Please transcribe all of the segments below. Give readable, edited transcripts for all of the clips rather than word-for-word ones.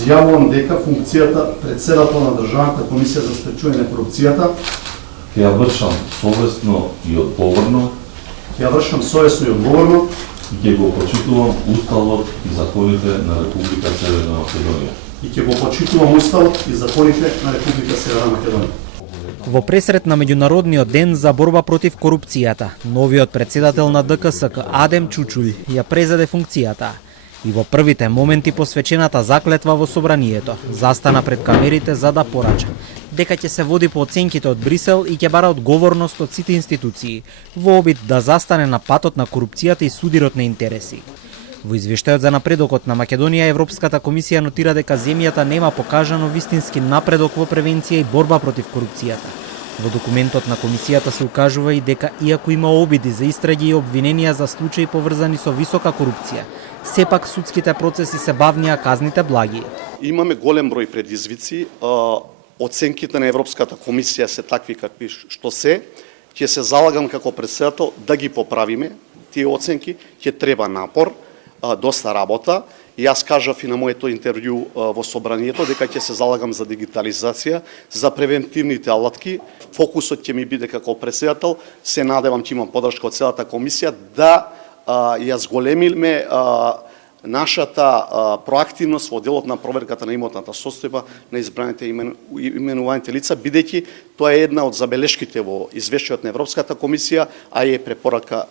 изјавувам дека функцијата председател на Државната комисија за спречување на корупцијата ќе ја вршам совесно и одговорно и ќе го почитувам Уставот и законите на Република Северна Македонија. Во пресрет на меѓународниот ден за борба против корупцијата, новиот председател на ДКСК Адем Чучулј ја презеде функцијата. И во првите моменти посвечената заклетва во собранието застана пред камерите за да порача дека ќе се води по оценките од Брисел и ќе бара одговорност од сите институции во обид да застане на патот на корупцијата и судирот на интереси. Во извештајот за напредокот на Македонија, Европската комисија нотира дека земјата нема покажано вистински напредок во превенција и борба против корупцијата. Во документот на комисијата се укажува и дека иако има обиди за истраги и обвиненија за случаи поврзани со висока корупција, сепак судските процеси се бавни, а казните благи. Имаме голем број предизвици, оценките на Европската комисија се такви какви што се. Ќе се залагам како председател да ги поправиме тие оценки, ќе треба напор, доста работа. И јас кажав и на моето интервју во собранието дека ќе се залагам за дигитализација, за превентивните алатки. Фокусот ќе ми биде како председател, се надевам ќе имам подршка од целата комисија да ја зголемиме нашата проактивност во делот на проверката на имотната состојба на избраните именуваните лица, бидејќи тоа е една од забелешките во извештајот на Европската комисија, а е препорака,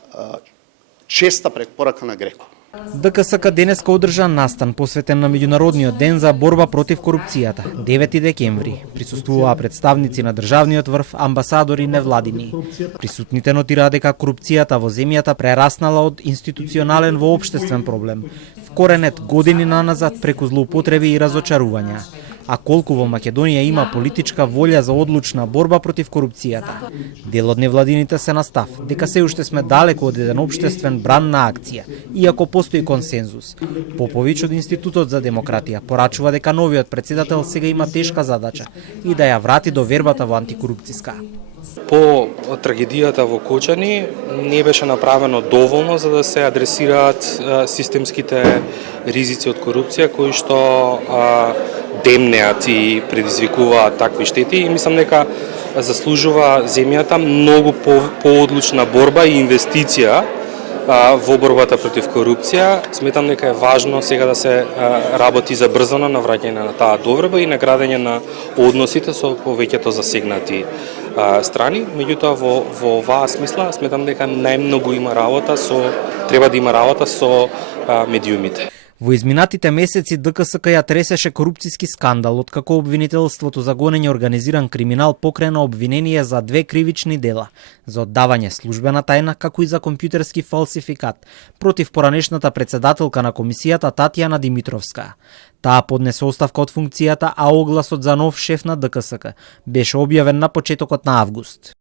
честа препорака на ГРЕКО. ДКСК денеска одржа настан посветен на меѓународниот ден за борба против корупцијата, 9 декември. Присуствуваа представници на државниот врв, амбасадори, невладини. Присутните нотираа дека корупцијата во земјата прераснала од институционален во општествен проблем, вкоренет години наназад преку злоупотреби и разочарувања. А колку во Македонија има политичка волја за одлучна борба против корупцијата. Дел од невладините се на став дека се уште сме далеку од еден општествен бран на акција, иако постои консензус. Попович од Институтот за демократија порачува дека новиот председател сега има тешка задача и да ја врати довербата во антикорупцијска. По трагедијата во Кочани не беше направено доволно за да се адресираат системските ризици од корупција кои што демнеат и предизвикуваат такви штети и мислам дека заслужува земјата многу поодлучна борба и инвестиција во борбата против корупција. Сметам дека е важно сега да се работи забрзано на враќање на таа доверба и на градење на односите со повеќето засегнати страни. Меѓутоа во оваа смисла сметам дека најмногу треба да има работа со медиумите. Во изминатите месеци ДКСК ја тресеше корупцијски скандал, откако обвинителството за гонење организиран криминал покрена обвинение за 2 кривични дела, за оддавање службена тајна, како и за компјутерски фалсификат, против поранешната председателка на комисијата Татјана Димитровска. Таа поднесе оставка од функцијата, а огласот за нов шеф на ДКСК беше објавен на почетокот на август.